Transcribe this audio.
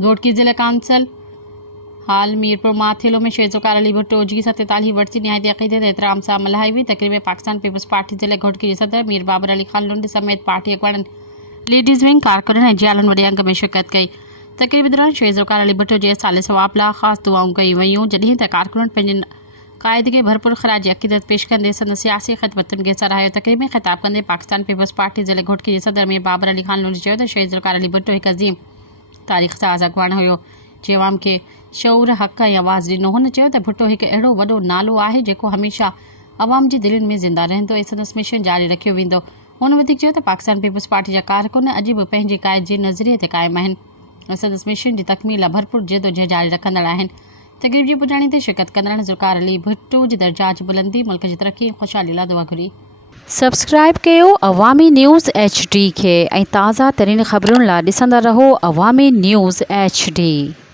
घोटकी ज़िला काउंसिल हाल मीरपुर माथिलो में शेज़ुकार अली भुट्टो जी 47 वर्षी नहायत अक़ीदत एहतराम सां मल्हाई हुई। तक़रीब में पाकिस्तान पीपल्स पार्टी ज़िले घोटकी जे सदर मीर बाबर अली खान लुंड समेत पार्टी अॻुवाणनि, लेडीज़ विंग कारकुननि ऐं जियालनि वॾे अंग में शिरकत कई। तक़रीब दौरान शेज़ुकार अली भुट्टो जे साले सवाब लाइ ख़ासि दुआऊं कयूं वयूं, जॾहिं त कारकुननि पंहिंजे क़ाइद खे भरपूर ख़राज अक़ीदत पेश कंदे संदसि सियासी ख़िदमतुनि खे सराहियो। तक़रीब में ख़िताब कंदे पाकिस्तान पीपल्स पार्टी ज़िले घोटकी जे सदर मीर बाबर अली खान लुंड चयो त शेज़ुकार अली भुट्टो हिकु अज़ीम तारीख़ साज़ अॻुवाण हुयो जे अवाम खे शऊर हक़ ऐं आवाज़ ॾिनो। हुन चयो त भुट्टो हिकु अहिड़ो वॾो नालो आहे जेको हमेशह अवाम जी दिलनि में ज़िंदा रहंदो ऐं संदसि मिशन जारी रखियो वेंदो। हुन वधीक चयो त पाकिस्तान पीपल्स पार्टी जा कारकुन अॼु बि पंहिंजे क़ाइद जे नज़रिए ते क़ाइमु आहिनि ऐं संदसि मिशन जी तकमील लाइ भरपूर जदोजहद जारी रखंदड़ आहिनि। तक़रीब जी पुॼाणी ते शिरकत कंदड़नि ज़ुल्फ़िकार अली भुट्टो जी दर्जात जी बुलंदी, मुल्क जी तरक़ी ऐं ख़ुशहाली लाइ दुआ घुरी। सब्सक्राइब कयो अवामी न्यूज़ HD खे ऐं ताज़ा तरीन ख़बरुनि लाइ ॾिसंदा रहो अवामी न्यूज़ HD।